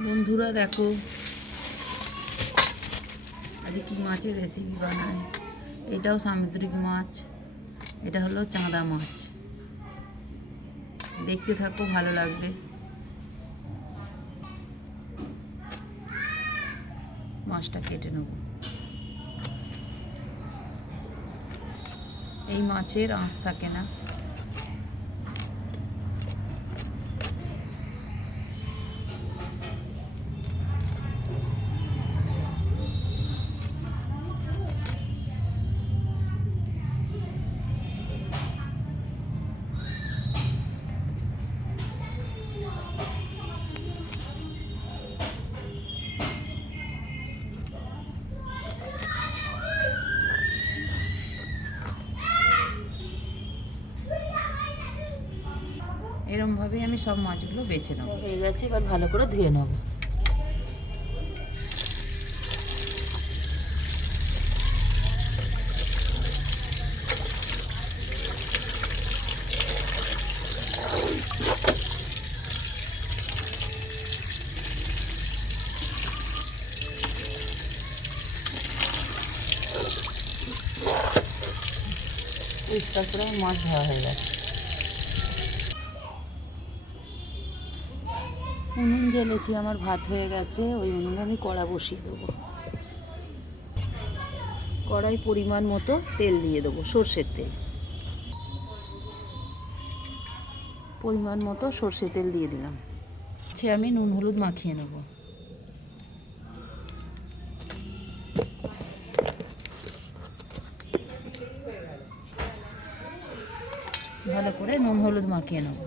বন্ধুরা দেখো। আজকে কি মাছের রেসিপি বানায় এটাও সামুদ্রিক মাছ। এটা হলো চাঁদা মাছ। দেখতে থাকো, ভালো লাগবে। মাছটা কেটে নেব। এই মাছের আঁশ থাকে না। এরমভাবেই আমি সব মাছগুলো বেছে নেব। হয়ে গেছে, এবার ভালো করে ধুয়ে নেব। করে মাছ ধরা হয়ে গেছে। উনুন জ্বেলেছি, আমার ভাত হয়ে গেছে, ওই উনুনে আমি কড়া বসিয়ে দেবো। কড়াই পরিমাণ মতো তেল দিয়ে দেবো, সর্ষের তেল। পরিমাণ মতো সর্ষে তেল দিয়ে দিলাম। সে আমি নুন হলুদ মাখিয়ে নেব। ভালো করে নুন হলুদ মাখিয়ে নেব।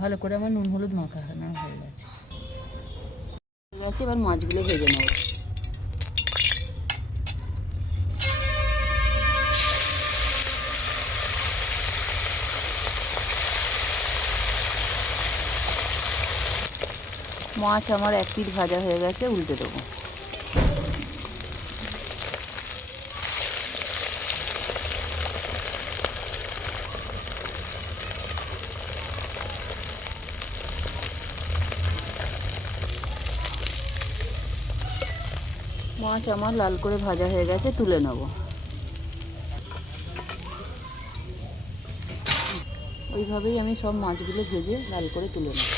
ভালো করে আমার নুন হলুদ মাখানো হয়ে গেছে। হয়ে গেছে, এবার মাছগুলো ভেজে নেব। মাছ আমার এক পিঠ ভাজা হয়ে গেছে, উল্টে দেবো। মাছ আমার লাল করে ভাজা হয়ে গেছে, তুলে নেব। ওইভাবেই আমি সব মাছগুলো ভেজে লাল করে তুলে নেব।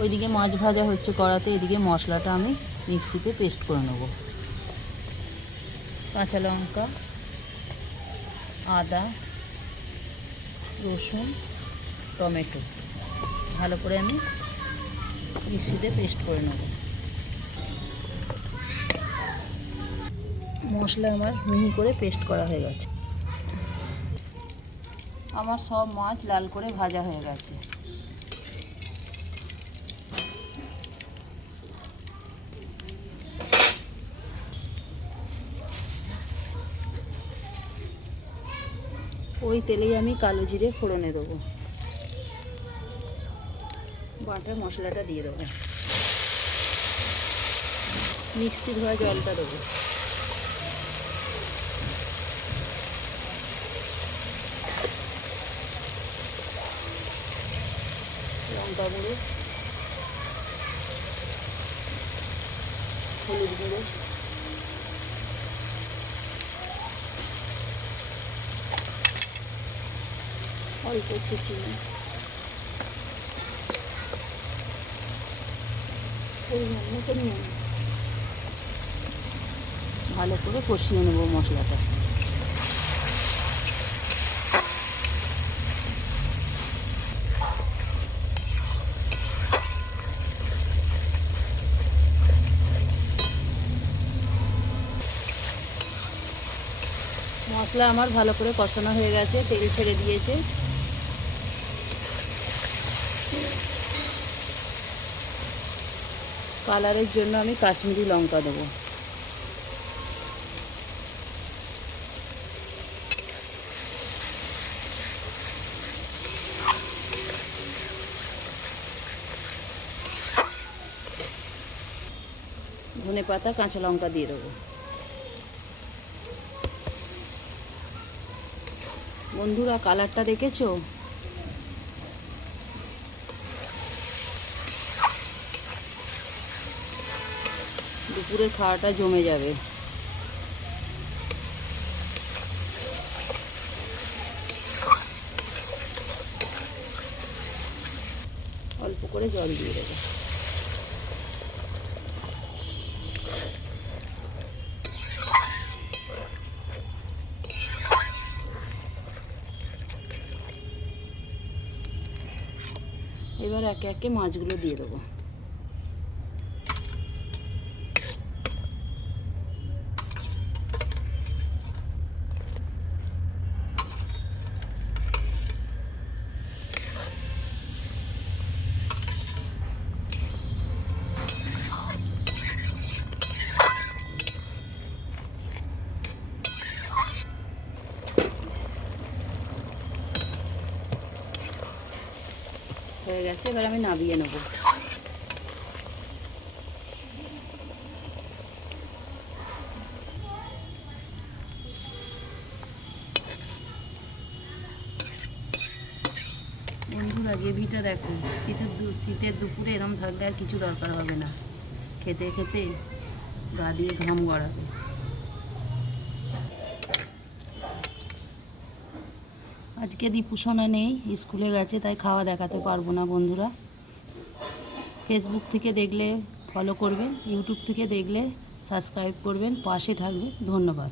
ওইদিকে মাছ ভাজা হচ্ছে কড়াতে, এদিকে মশলাটা আমি মিক্সিতে পেস্ট করে নেব। কাঁচা লঙ্কা, আদা রসুন, টমেটো। ভালো করে আমি মিক্সিতে পেস্ট করে নেব। মশলা আমার মিহি করে পেস্ট করা হয়ে গেছে। আমার সব মাছ লাল করে ভাজা হয়ে গেছে। ওই তেলেই আমি কালো জিরে ফোড়নে দেবো। বাটা মশলাটা দিয়ে দেবো। মিক্সি ধোয়া জলটা দেবো। লঙ্কা গুঁড়ো, হলুদ গুঁড়ো অল্প একটু ভালো করে কষিয়ে নেব মশলাটা। মশলা আমার ভালো করে কষানো হয়ে গেছে, তেল ছেড়ে দিয়েছে। কালারের জন্য আমি কাশ্মীরি লঙ্কা দেবো। ধনে পাতা, কাঁচা লঙ্কা দিয়ে দেবো। বন্ধুরা, কালারটা দেখেছ? দুপুরের খাওয়াটা জমে যাবে। অল্প করে জল দিয়ে দেবো। এবার একে একে মাছগুলো দিয়ে দেবো হয়ে গেছে, এবার আমি নামিয়ে নেব। বন্ধুরা দেখো, শীতের শীতের দুপুরে এরম থাকলে আর কিছু দরকার হবে না। খেতে খেতে গা দিয়ে ঘাম গড়াবে। আজকে দীপুসোনা নেই, স্কুলে গেছে, তাই খাওয়া দেখাতে পারব না বন্ধুরা। ফেসবুক থেকে দেখলে ফলো করবেন ইউটিউব থেকে দেখলে সাবস্ক্রাইব করবেন, পাশে থাকবে ধন্যবাদ।